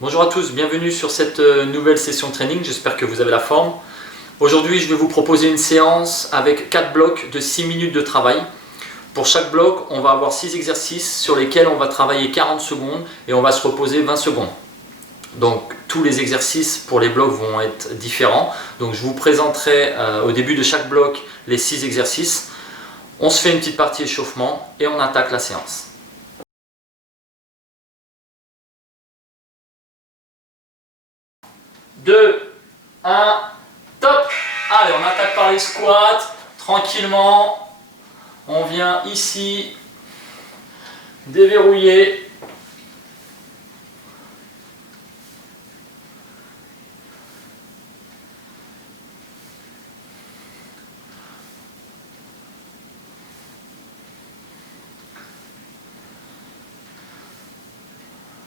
Bonjour à tous, bienvenue sur cette nouvelle session de training, j'espère que vous avez la forme. Aujourd'hui, je vais vous proposer une séance avec 4 blocs de 6 minutes de travail. Pour chaque bloc, on va avoir 6 exercices sur lesquels on va travailler 40 secondes et on va se reposer 20 secondes. Donc tous les exercices pour les blocs vont être différents. Donc je vous présenterai au début de chaque bloc les 6 exercices. On se fait une petite partie échauffement et on attaque la séance. 2, 1, top! Allez, on attaque par les squats, tranquillement. On vient ici, déverrouiller.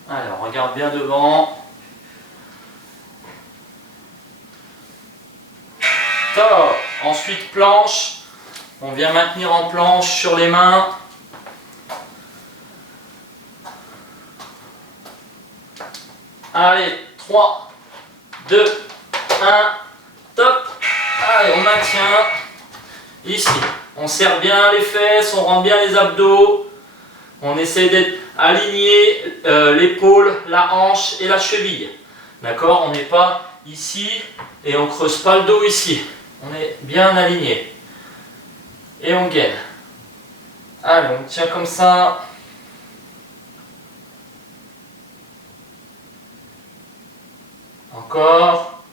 Allez, on regarde bien devant. Top. Ensuite planche, on vient maintenir en planche sur les mains. Allez, 3, 2, 1, top. Allez, on maintient. Ici, on serre bien les fesses, on rend bien les abdos. On essaie d'être aligné, l'épaule, la hanche et la cheville. D'accord? On n'est pas ici et on ne creuse pas le dos ici. On est bien aligné. Et on gaine. Allez, on tient comme ça. Encore.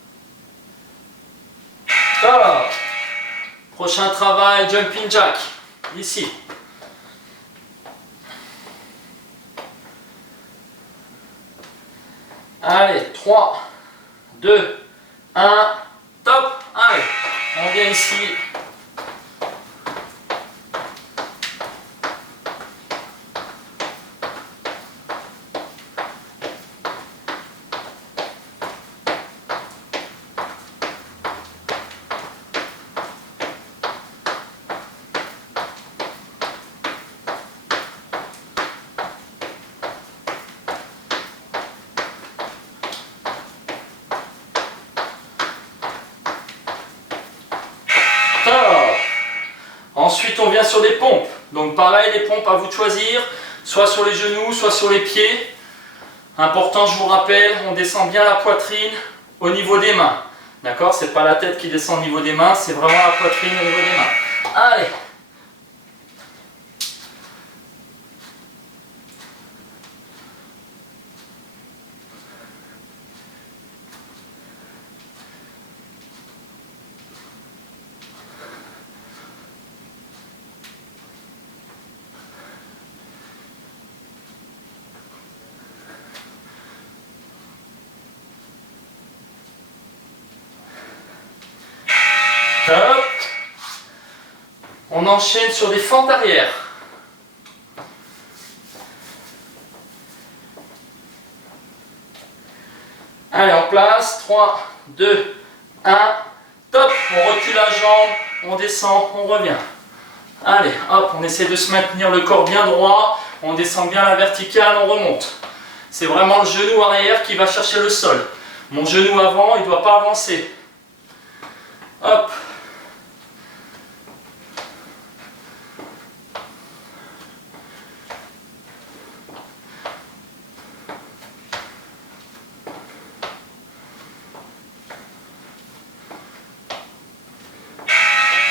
Top. Prochain travail, jumping jack. Ici. Allez, 3, 2, 1, top. Allez, on vient ici. Ensuite, on vient sur des pompes. Donc pareil, les pompes à vous de choisir, soit sur les genoux, soit sur les pieds. Important, je vous rappelle, on descend bien la poitrine au niveau des mains. D'accord? C'est pas la tête qui descend au niveau des mains, c'est vraiment la poitrine au niveau des mains. Allez! Top. On enchaîne sur des fentes arrière. Allez, en place. 3, 2, 1. Top. On recule la jambe, on descend, on revient. Allez, hop, on essaie de se maintenir le corps bien droit. On descend bien la verticale, on remonte. C'est vraiment le genou arrière qui va chercher le sol. Mon genou avant, il ne doit pas avancer. Hop.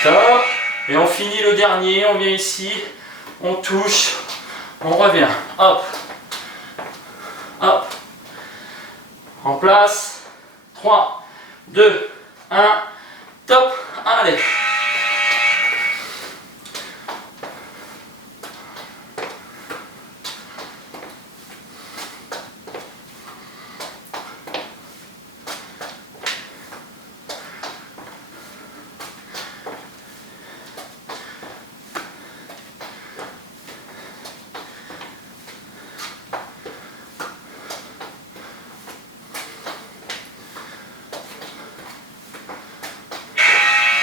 Top. Et on finit le dernier, on vient ici, on touche, on revient. Hop. Hop. En place. 3, 2, 1. Top. Allez.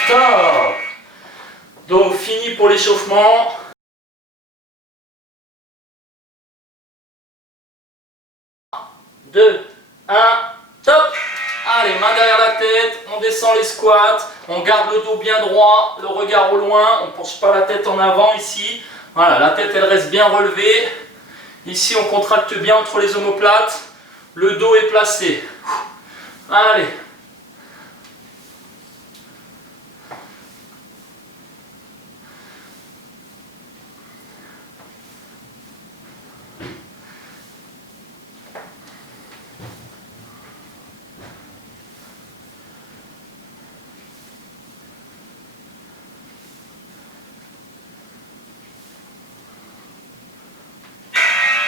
Top. Donc fini pour l'échauffement. 2, 1, top. Allez, main derrière la tête, on descend les squats, on garde le dos bien droit, le regard au loin, on ne penche pas la tête en avant ici. Voilà, la tête elle reste bien relevée. Ici on contracte bien entre les omoplates, le dos est placé. Allez.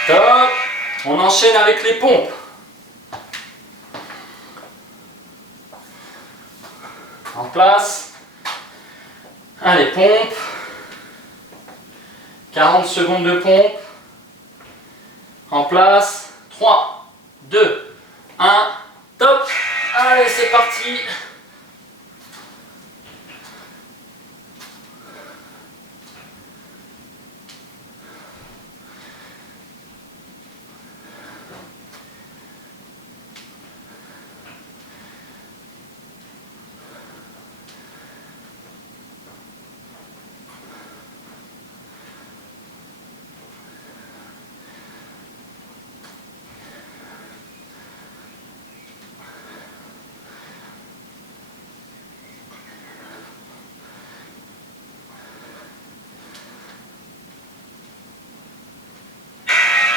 Top. On enchaîne avec les pompes. En place. Allez, pompe. 40 secondes de pompe. En place. 3, 2, 1. Top. Allez, c'est parti.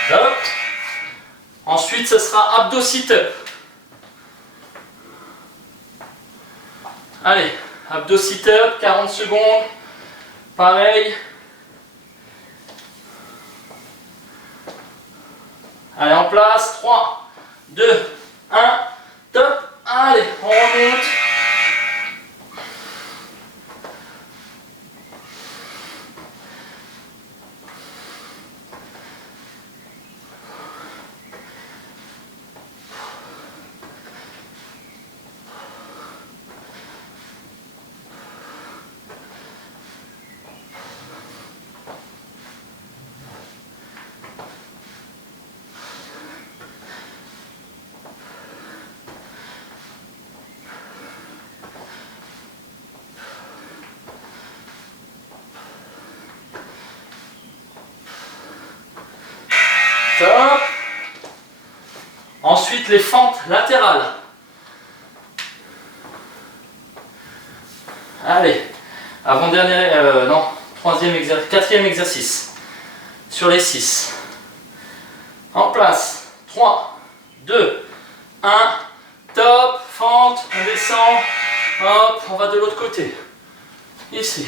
Top. Ensuite, ce sera abdos sit-up. Allez, abdos sit-up, 40 secondes. Pareil. Allez, en place. 3, 2, 1. Top. Allez, on remonte. Top. Ensuite, les fentes latérales. Allez, avant-dernier, non, quatrième exercice. Sur les 6. En place. 3, 2, 1. Top. Fente. On descend. Hop, on va de l'autre côté. Ici.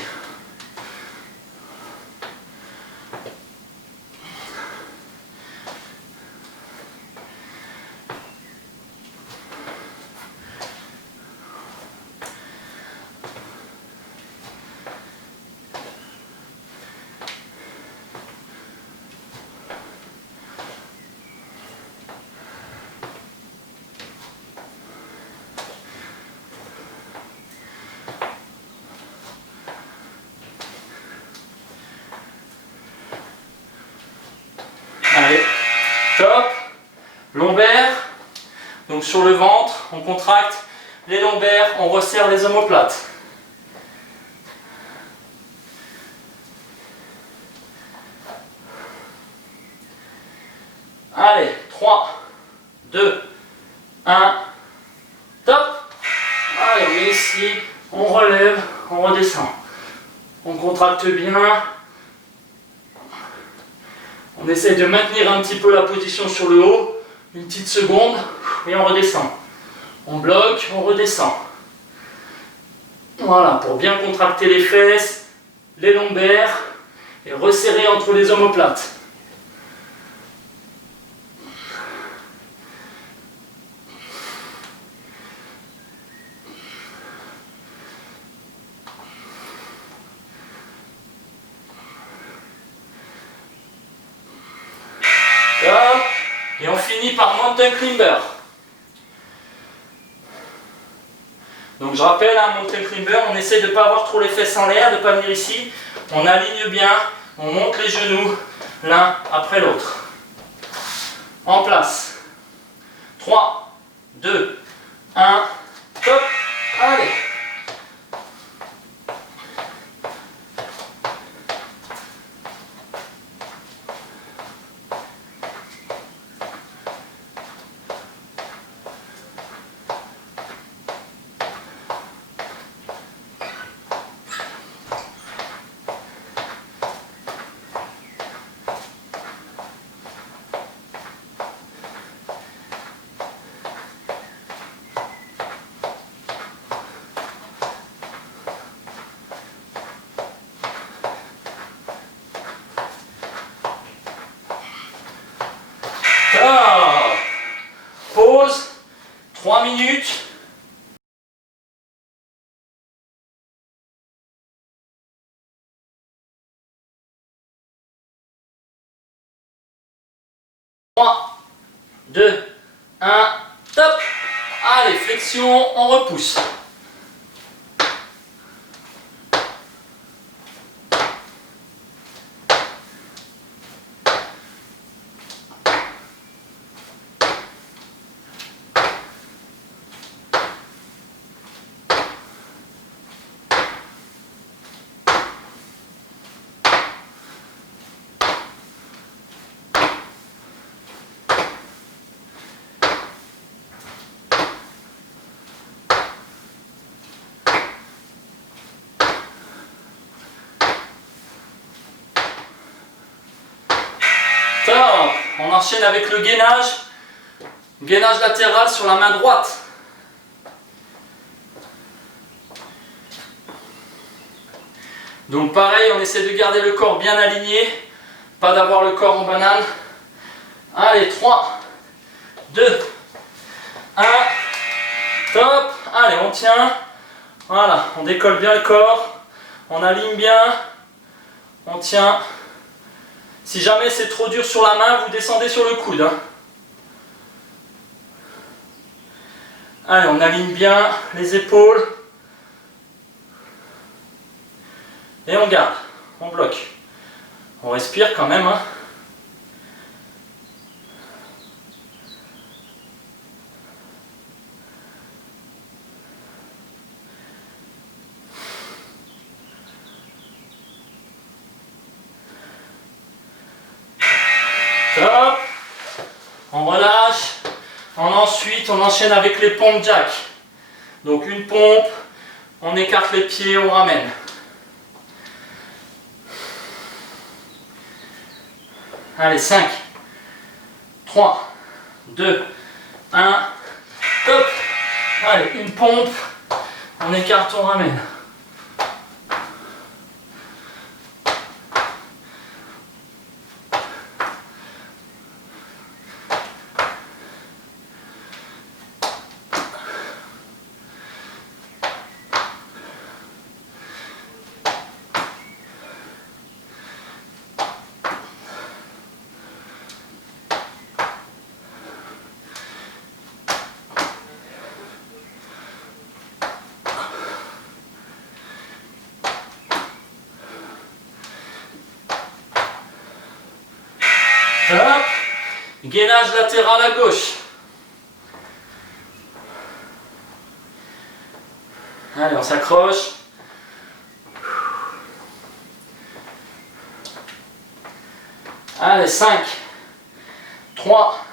Allez, top, lombaire, donc sur le ventre, on contracte les lombaires, on resserre les omoplates. Allez, 3, 2, 1, top. Allez, on est ici, on relève, on redescend. On contracte bien. On essaie de maintenir un petit peu la position sur le haut, une petite seconde, et on redescend. On bloque, on redescend. Voilà, pour bien contracter les fesses, les lombaires, et resserrer entre les omoplates. Et on finit par mountain climber. Donc je rappelle, un mountain climber, on essaie de ne pas avoir trop les fesses en l'air, de ne pas venir ici. On aligne bien, on monte les genoux l'un après l'autre. En place. 3, 2, 1, top, allez. Top. Pause, 3 minutes. Trois, 2, 1, top. Allez, flexion, on repousse. Top. On enchaîne avec le gainage. Gainage latéral sur la main droite. Donc pareil, on essaie de garder le corps bien aligné, pas d'avoir le corps en banane. Allez, 3, 2, 1, top. Allez, on tient. Voilà, on décolle bien le corps, on aligne bien, on tient. Si jamais c'est trop dur sur la main, vous descendez sur le coude. Allez, on aligne bien les épaules. Et on garde, on bloque. On respire quand même. Top. On relâche. Ensuite, on enchaîne avec les pompes jack. Donc une pompe, on écarte les pieds, on ramène. Allez, 5, 3, 2, 1, top. Allez, une pompe, on écarte, on ramène. Hop. Gainage latéral à gauche. Allez, on s'accroche. Allez, 5, 3,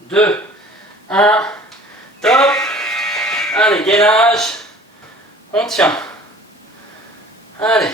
2, 1, top. Allez, gainage. On tient. Allez.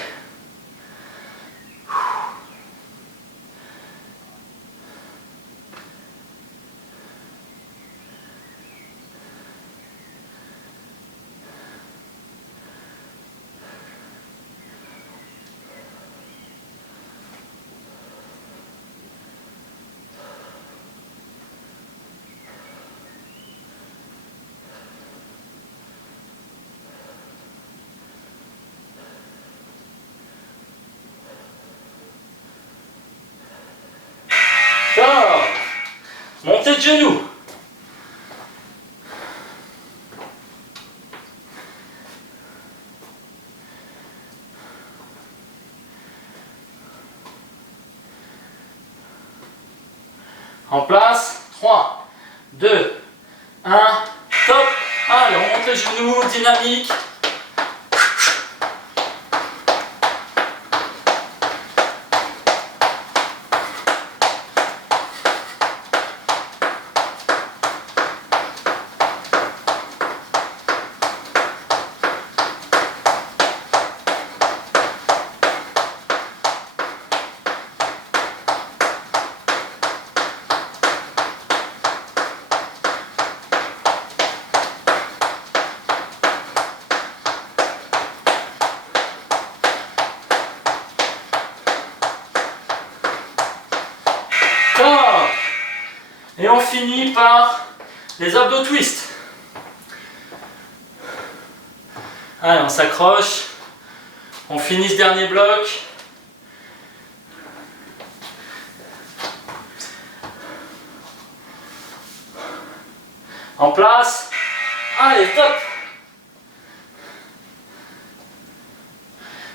Top. Montée de genoux. En place. 3, 2, 1. Allez, on monte les genoux, dynamique. Et on finit par les abdos twist. Allez, on s'accroche. On finit ce dernier bloc. En place. Allez, top.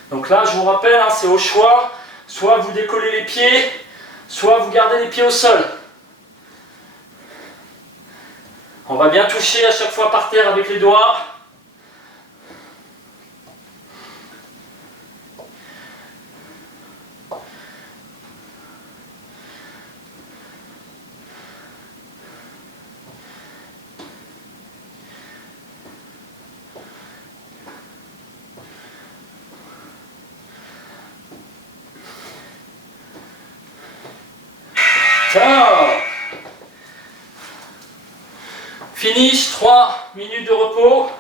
Donc là, je vous rappelle, hein, c'est au choix. Soit vous décollez les pieds, soit vous gardez les pieds au sol. On va bien toucher à chaque fois par terre avec les doigts. Ciao. Finish, 3 minutes de repos.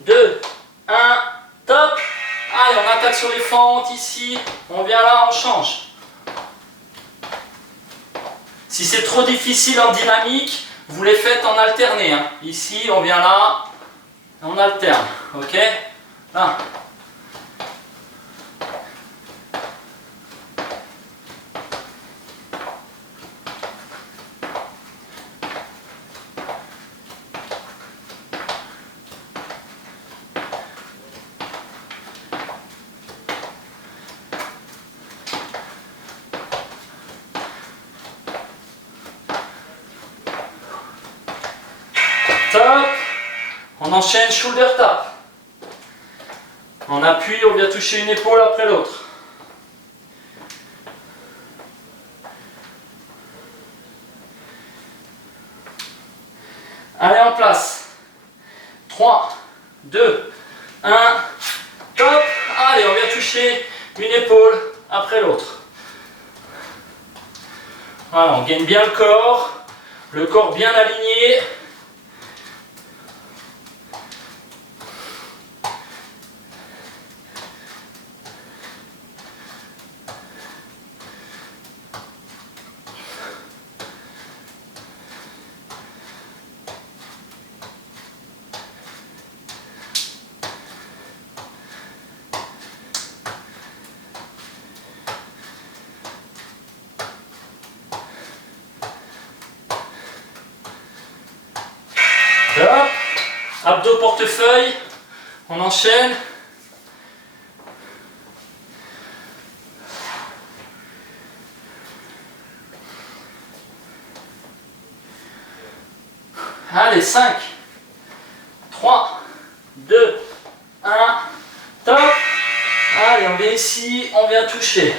Deux, 1, top. Allez, on attaque sur les fentes ici. On vient là, on change. Si c'est trop difficile en dynamique, vous les faites en alterné. Hein. Ici, on vient là, on alterne. Ok? Là. Top. On enchaîne shoulder tap. On appuie, on vient toucher une épaule après l'autre. Allez, en place. 3, 2, 1, top. Allez, on vient toucher une épaule après l'autre. Voilà, on gagne bien le corps bien aligné. Hop. Abdos portefeuille, on enchaîne. Allez, 5, 3, 2, 1, top. Allez, on vient ici, on vient toucher.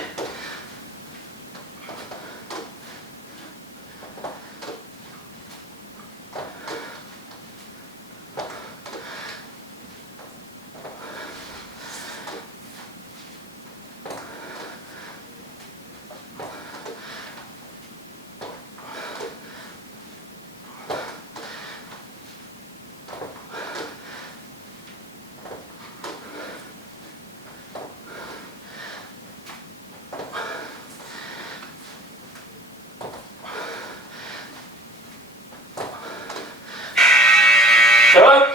Hop.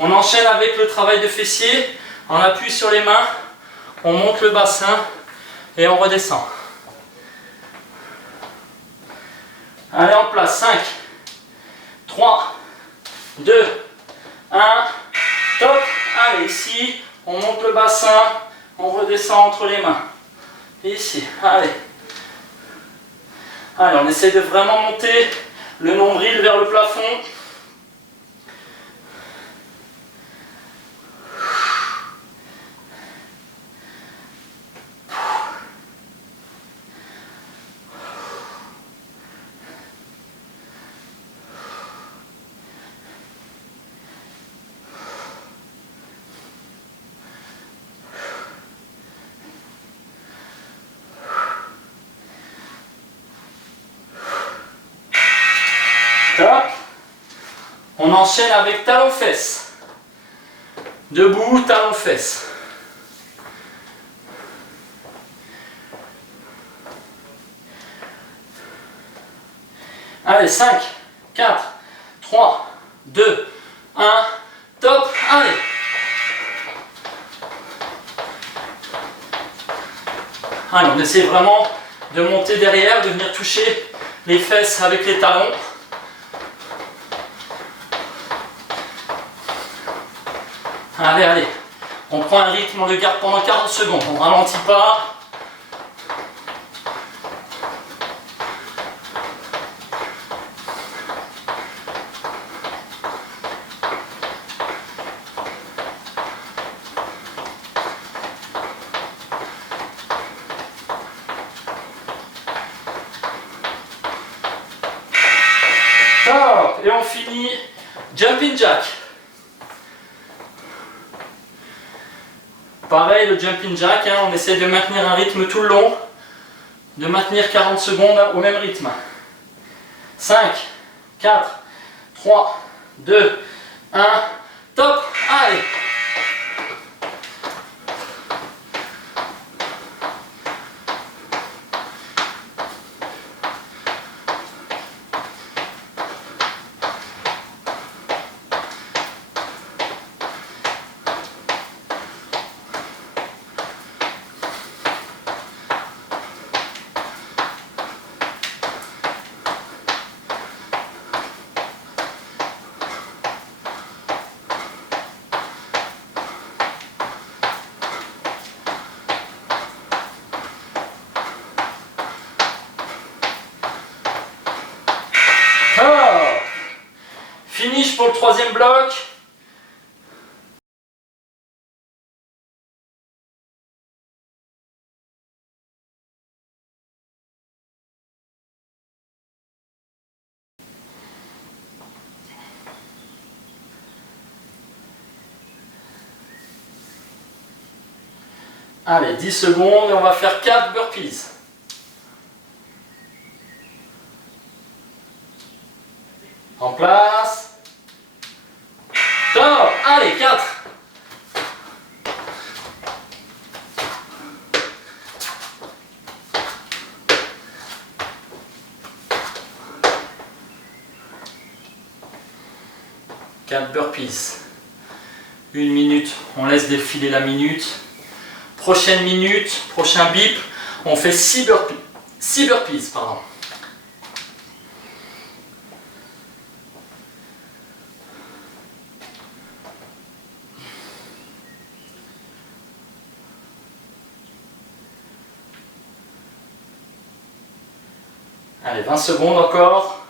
On enchaîne avec le travail de fessier. On appuie sur les mains, on monte le bassin et on redescend. Allez, en place. 5, 3, 2, 1, top. Allez, ici, on monte le bassin, on redescend entre les mains. Ici, allez. Allez, on essaie de vraiment monter le nombril vers le plafond. Top. On enchaîne avec talon-fesse. Debout, talon-fesse. Allez, 5, 4, 3, 2, 1, top, allez. Allez, on essaie vraiment de monter derrière, de venir toucher les fesses avec les talons. Allez, allez, on prend un rythme, on le garde pendant 40 secondes, on ne ralentit pas. Top. Et on finit jumping jack. Pareil, le jumping jack, on essaie de maintenir un rythme tout le long, de maintenir 40 secondes au même rythme. 5, 4, 3, 2, 1, top, allez. Finish pour le troisième bloc. Allez, 10 secondes et on va faire 4 burpees. En place. Top. Allez, 4. Burpees. 1 minute, on laisse défiler la minute. Prochaine minute, prochain bip, on fait 6 burpees. 6 burpees, pardon. Allez, 20 secondes encore.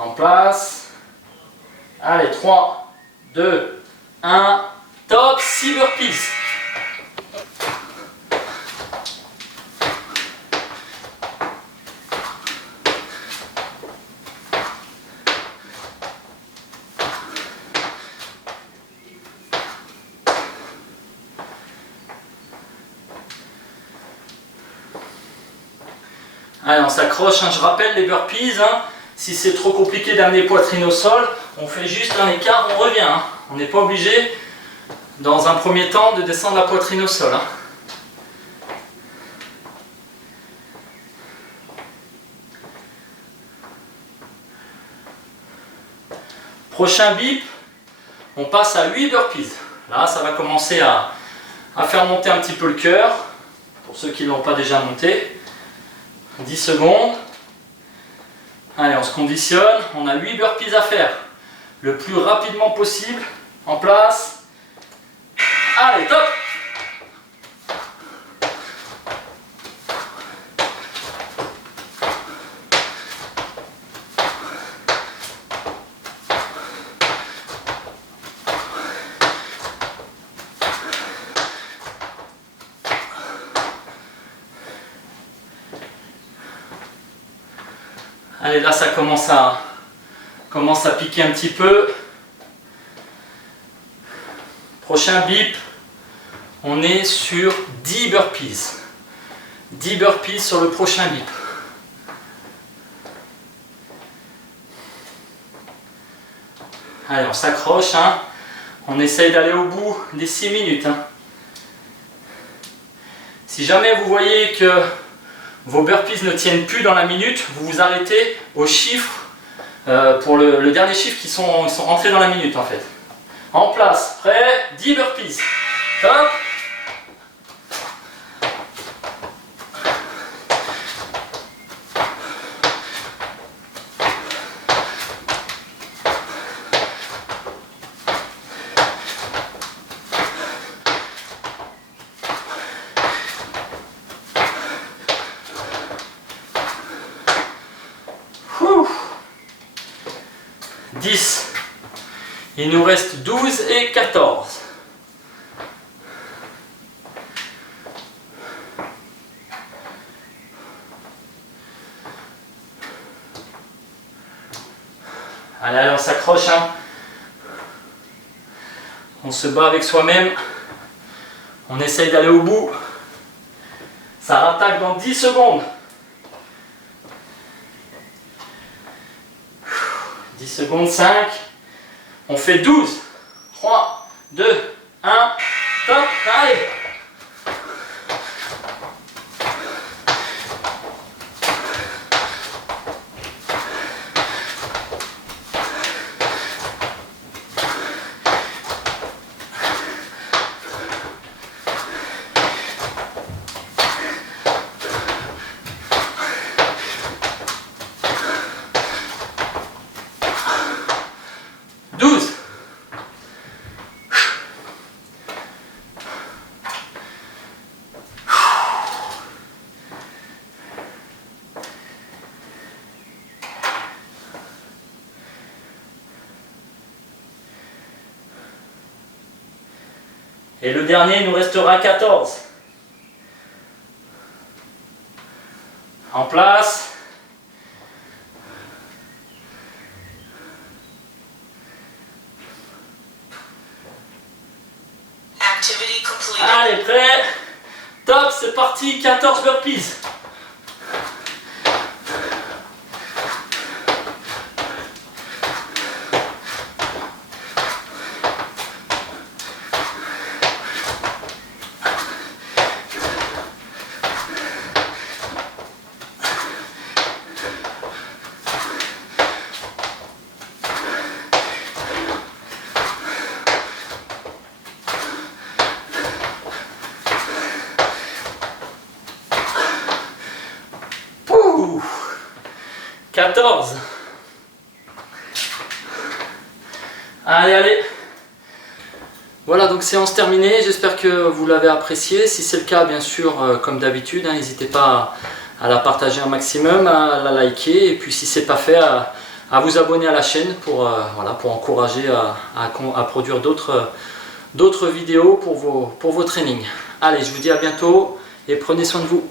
En place. Allez, 3, 2, 1, top, 6 burpees. Allez, on s'accroche, je rappelle les burpees, si c'est trop compliqué d'amener poitrine au sol, on fait juste un écart, on revient. On n'est pas obligé, dans un premier temps, de descendre la poitrine au sol. Prochain bip, on passe à 8 burpees. Là, ça va commencer à à faire monter un petit peu le cœur, pour ceux qui ne l'ont pas déjà monté. 10 secondes. Allez, on se conditionne. On a 8 burpees à faire. Le plus rapidement possible. En place. Allez, top! Allez, là ça commence à piquer un petit peu. Prochain bip, on est sur 10 burpees. 10 burpees sur le prochain bip. Allez, on s'accroche, hein. On essaye d'aller au bout des 6 minutes. Hein. Si jamais vous voyez que vos burpees ne tiennent plus dans la minute, vous vous arrêtez aux chiffres, pour le dernier chiffre qui sont rentrés dans la minute en fait. En place, prêt, 10 burpees. Top. Ouh. 10. Il nous reste 12 et 14. Allez, allez, on s'accroche. Hein. On se bat avec soi-même. On essaye d'aller au bout. Ça rattaque dans 10 secondes. 10 secondes, 5. On fait 12. 3, 2, 1. Top. Allez. Et le dernier, il nous restera 14. En place. Allez, prêt. Top, c'est parti, 14 burpees. Pouh, 14. Allez, allez. Voilà, donc séance terminée. J'espère que vous l'avez apprécié. Si c'est le cas, bien sûr, comme d'habitude, hein, n'hésitez pas à la partager un maximum, à la liker. Et puis si ce n'est pas fait, à vous abonner à la chaîne pour, voilà, pour encourager à produire d'autres vidéos pour vos trainings. Allez, je vous dis à bientôt et prenez soin de vous.